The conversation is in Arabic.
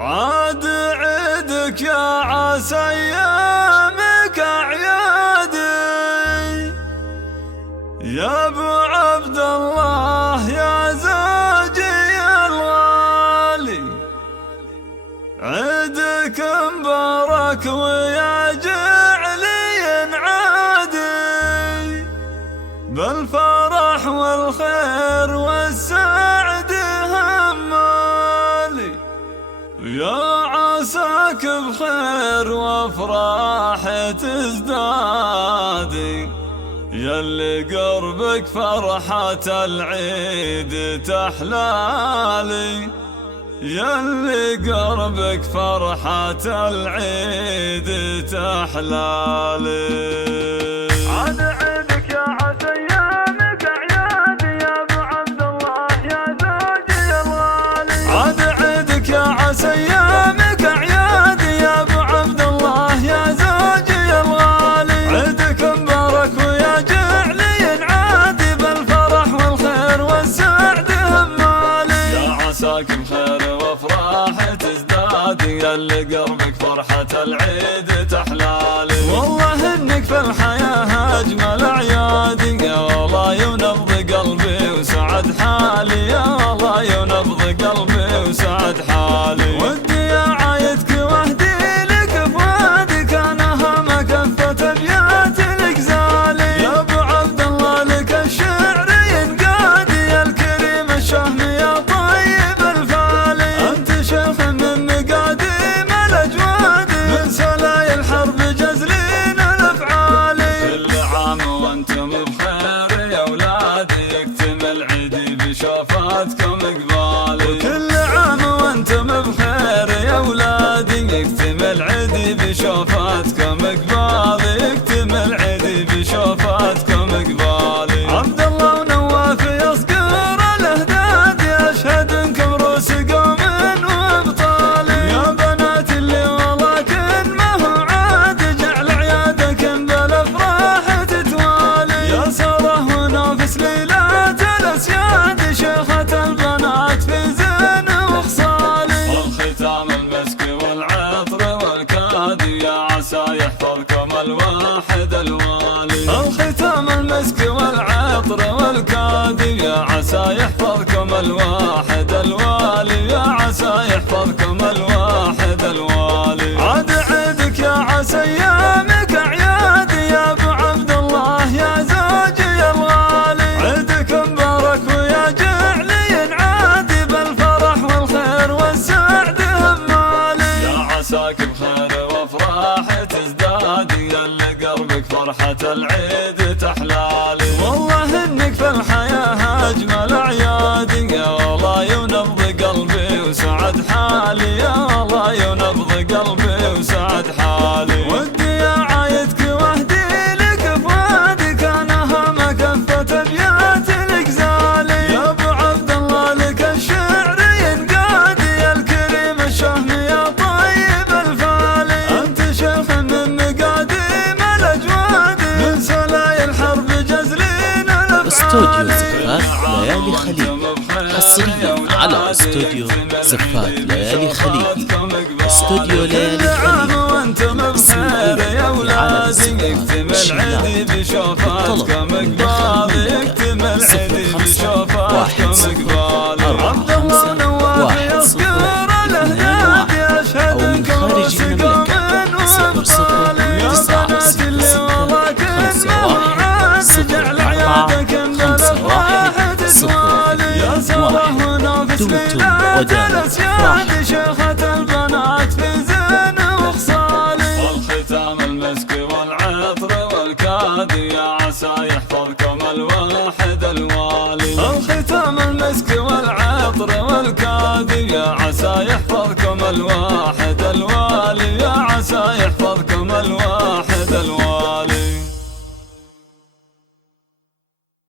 عاد عيدك يا عسى ايامك اعيادي، يا ابو عبد الله يا زوجي الغالي. عيدك مبارك ويا جعلي عادي، بالفرح والخير والسعد همالي. يا عساك بخير وافراح تزدادي، ياللي قربك فرحة العيد تحلالي، ياللي قربك فرحة العيد تحلالي. عاد عيدك يا عسى ايامك اعيادي، يا ابو عبد الله يا زوجي الغالي. عاد عيدك يا عسى ايامك اعيادي، يا ابو عبد الله يا زوجي الغالي. عيدك مبارك ويا جعلي عادي، بالفرح والخير والسعد همالي. يا عساك بخير وافراح تزدادي، ياللي قربك فرحة العيد تحلالي. والله انك في الحياة اجمل اعيادي، يا والله ينبض قلبي وسعد حالي، يا والله ينبض قلبي وسعد حالي. ودي عايدك واهدي لك فؤادك، انا هما كفة ابيات الغزالي. يا ابو عبد الله لك الشعر ينقادي، الكريم الشهم يا طيب الفالي. انت شيخ من مقاديم الاجواد، من سلاي الحرب جزلين الافعالي. كل عام وانتم بخير يا اولادي، يكتمل عيدي بشوفاتكم اقبالي. وكل عام وانتم بخير يا اولادي، يكتمل عيدي بشوفاتكم اقبالي، يكتمل عيدي بشوفاتكم اقبالي. عبد الله ونواف يصقر الاهداد، يشهد انكم روس قوم وابطالي. يا بنات اللي ولكن ما هو عاد، جعل عيادكم بالافراح تتوالي. يا ساره ونافس ليلات الاسياد، شيخة البنات في زين وخصالي. الختام المسك والعطر والكادي، يا عسى يحفظكم الواحد الوالي. الختام المسك والعطر والكادي، يا عسى يحفظكم الواحد الوالي، يا عسى يحفظكم الواحد الوالي. عاد عيدك يا عسى ايامك اعيادي، يا ابو عبد الله يا زوجي الغالي. عيدك مبارك ويا جعلي عادي، بالفرح والخير والسعد همالي. يا عساك بخير وافراح تزدادي، ياللي قربك فرحة العيد تحلالي. والله انك في الحياة اجمل اعيادي، يا والله ينبض قلبي وسعد حالي، يا والله ينبض قلبي وسعد حالي. ودي عايدك واهدي لك فؤادك، انا هما كفة ابيات الغزالي. يا ابو عبد الله لك الشعر ينقادي، الكريم الشهم يا طيب الفالي. انت شيخ من مقاديم الاجواد، من سلاي الحرب جزلين الافعالي. استوديو زفات ليالي خليج، حصريا على استوديو زفات ليالي خليج. استوديو ليالي خليج اسم الأذن على يكتمل عيدي بشوفاتكم اقبالي، يكتمل عيدي بشوفاتكم اقبالي. عبد الله ونواف يصقر الاهداد، يشهد انكم روس قوم وابطالي. يا بنات اللي ولكن ما هو عاد، جعل عيادكم بالافراح تتوالي. يا ساره ونافس ليلات الاسياد، شيخة البنات في زين وخصالي. الختام المسك والعطر والكادي، يا عسى يحفظكم الواحد الوالي. الختام المسك والعطر والكادي، يا عسى يحفظكم الواحد